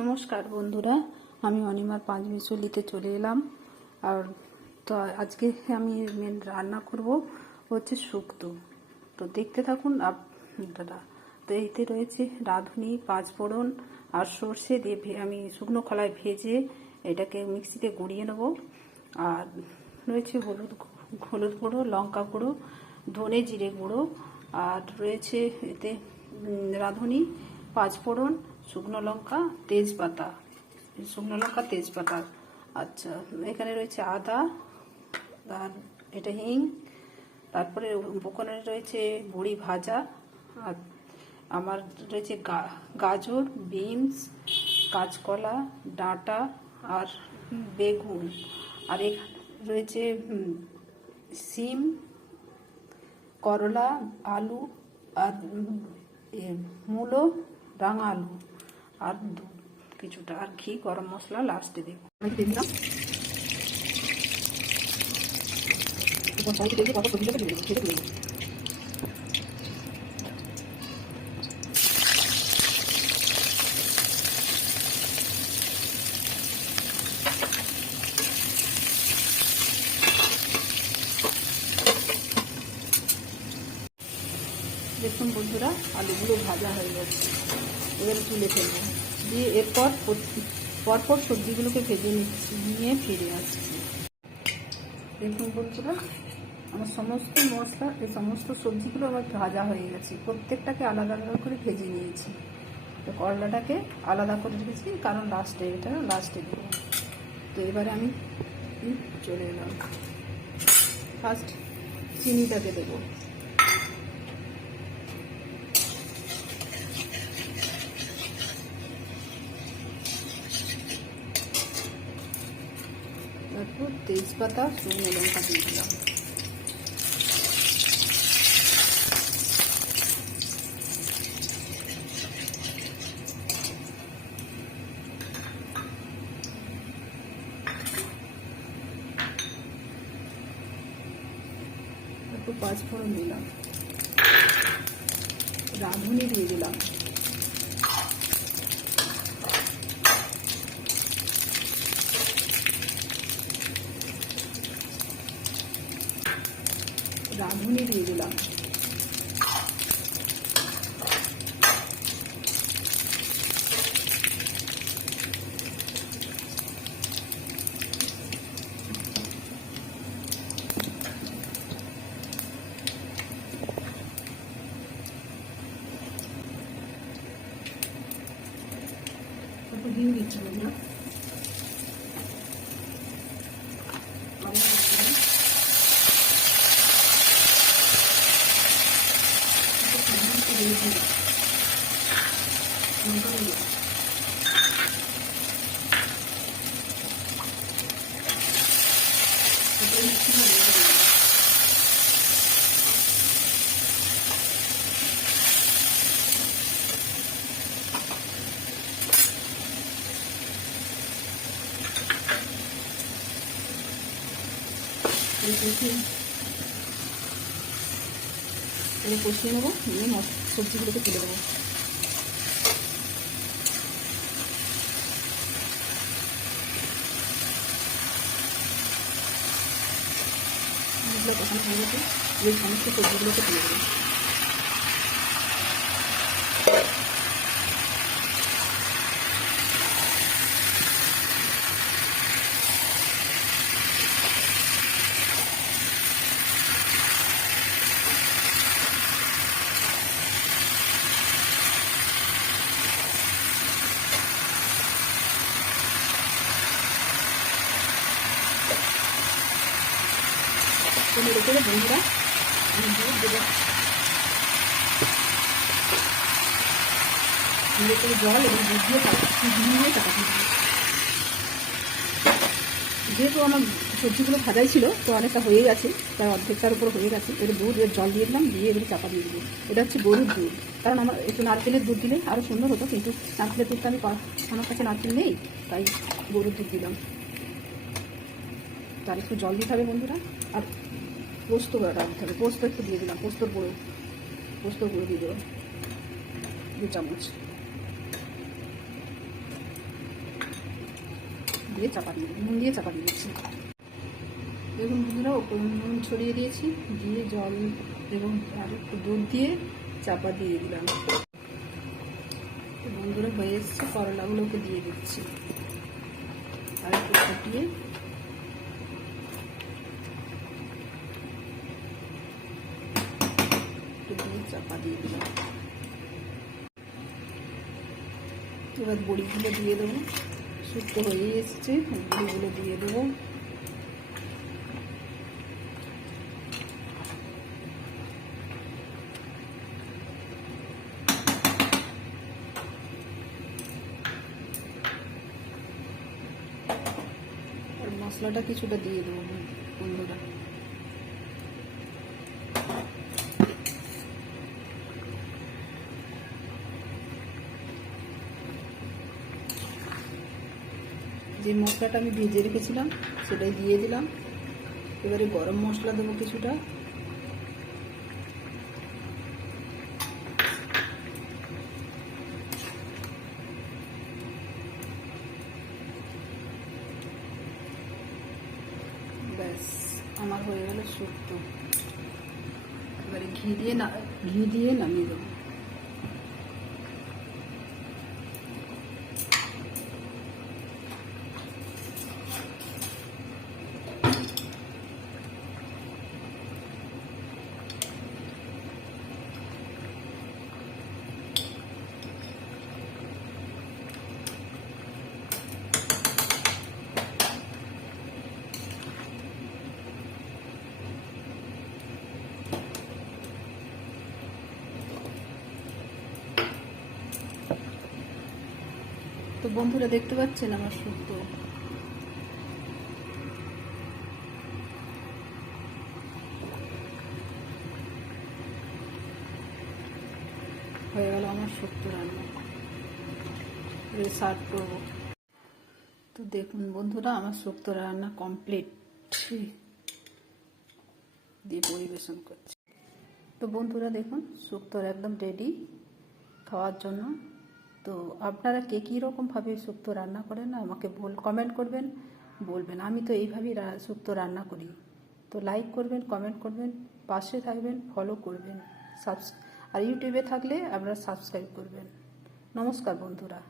নমস্কার বন্ধুরা, আমি অনিমার পাঁচ মিশলিতে চলে এলাম। আর তো আজকে আমি মেন রান্না করব হচ্ছে শুক্তো। তো দেখতে থাকুন আপনারা। তো এইতে রয়েছে রাঁধুনি, পাঁচফোড়ন আর সর্ষে দিয়ে আমি শুকনো খোলায় ভেজে এটাকে মিক্সিতে গুঁড়িয়ে নেব। আর রয়েছে হলুদ গুঁড়ো, লঙ্কা গুঁড়ো, ধনে জিরে গুঁড়ো, আর রয়েছে এতে রাঁধুনি, পাঁচফোড়ন, শুকনো লঙ্কা, তেজপাতা। আচ্ছা, এখানে রয়েছে আদা, আর এটা হিং, তারপরে উপকরণে রয়েছে বড়ি ভাজা, আর আমার রয়েছে গাজর, বিনস, কাঁচকলা, ডাঁটা আর বেগুন, আর এখানে রয়েছে সিম, করলা, আলু, আর মূলো, রাঙা আলু, আর কিছুটা, আর ঘি, গরম মশলা লাস্টে দেব। আমি দিলাম দেখুন বন্ধুরা, আলুগুলো ভাজা হয়ে যাচ্ছে। এবারে তুলে ফেলবো, দিয়ে এরপর পরপর সবজিগুলোকে ভেজে নিয়ে ফিরে আসছি। দেখুন বন্ধুরা, আমার সমস্ত মশলা, এই সমস্ত সবজিগুলো আমার ভাজা হয়ে গেছে। প্রত্যেকটাকে আলাদা আলাদা করে ভেজে নিয়েছি। তো করলাটাকে আলাদা করে রেখেছি, কারণ লাস্টে দেবো। তো এবারে আমি চলে এলাম, ফার্স্ট চিনিটাকে দেবো। তারপর তেজপাতা, শুকনো লঙ্কা দিয়ে দিলাম। একটু পাঁচফোড়ন দিলাম, রাঁধুনি দিয়ে দিলাম, একটু ঘি দিচ্ছি না, কষিয়ে নেবো, নিয়ে সবজিগুলোকে তুলে দেবো। কষানো হয়ে গেছে, এই সমস্ত সবজিগুলোকে তুলে দেবো। মেরে করে বন্ধুরা আমি দুধ দেবো, মেরে করে জল এবং দুধ দিয়ে চাপাতি দেবো। যেহেতু আমার সবজিগুলো ভাজাই ছিল, তো অনেকটা হয়ে গেছে, তার অর্ধেকটার উপর হয়ে গেছে। এবার দুধ এর জল দিয়ে দিলাম, দিয়ে এবারে চাপা দিয়ে দেবো। এটা হচ্ছে গরুর দুধ, কারণ আমার একটু নারকেলের দুধ দিলে আরও সুন্দর হতো, কিন্তু নারকেলের দুধটা আমার কাছে নারকেল নেই, তাই গরুর দুধ দিলাম। তার একটু জল দিতে হবে বন্ধুরা। আর পোস্ত করাটা দিতে হবে, পোস্ত একটু দিয়ে দিলাম, পোস্তর গুঁড়ো দিয়ে দেবো 2 চামচ। দিয়ে চাপা দিয়ে নুন দিয়ে চাপা দিয়েছি। দেখুন বন্ধুরা, ওপর নুন ছড়িয়ে দিয়েছি, দিয়ে জল এবং আর একটু দুধ দিয়ে চাপা দিয়ে দিলাম। বন্ধুরা হয়ে এসছে, করলাগুলোকে দিয়ে দিচ্ছি আর একটু ফুটিয়ে চাপা দিয়ে দিলাম। এবার বড়িগুলো দিয়ে দেবো, শুক্তো হয়ে এসছে, বড়িগুলো দিয়ে দেবো। আর মশলাটা কিছুটা দিয়ে দেবো বন্ধুরা। যে মশলাটা আমি ভেজে রেখেছিলাম সেটাই দিয়ে দিলাম। এবারে গরম মশলা দেবো কিছুটা, ব্যাস আমার হয়ে গেল শুক্তো। এবারে ঘি দিয়ে নামিয়ে দেবো। তো বন্ধুরা দেখতে পাচ্ছেন আমার শুক্তো হয়ে গেল। আমার শুক্তো রান্না এবার সার্ভ করবো। তো দেখুন বন্ধুরা, আমার শুক্তো রান্না কমপ্লিট, দিয়ে পরিবেশন করছি। তো বন্ধুরা দেখুন, শুক্তোর একদম রেডি খাওয়ার জন্য। তো আপনারা কে কী রকমভাবে শুক্তো রান্না করেন আমাকে কমেন্ট করবেন, বলবেন। আমি তো এইভাবেই শুক্তো রান্না করি। তো লাইক করবেন, কমেন্ট করবেন, পাশে থাকবেন, ফলো করবেন, আর ইউটিউবে থাকলে আপনারা সাবস্ক্রাইব করবেন। নমস্কার বন্ধুরা।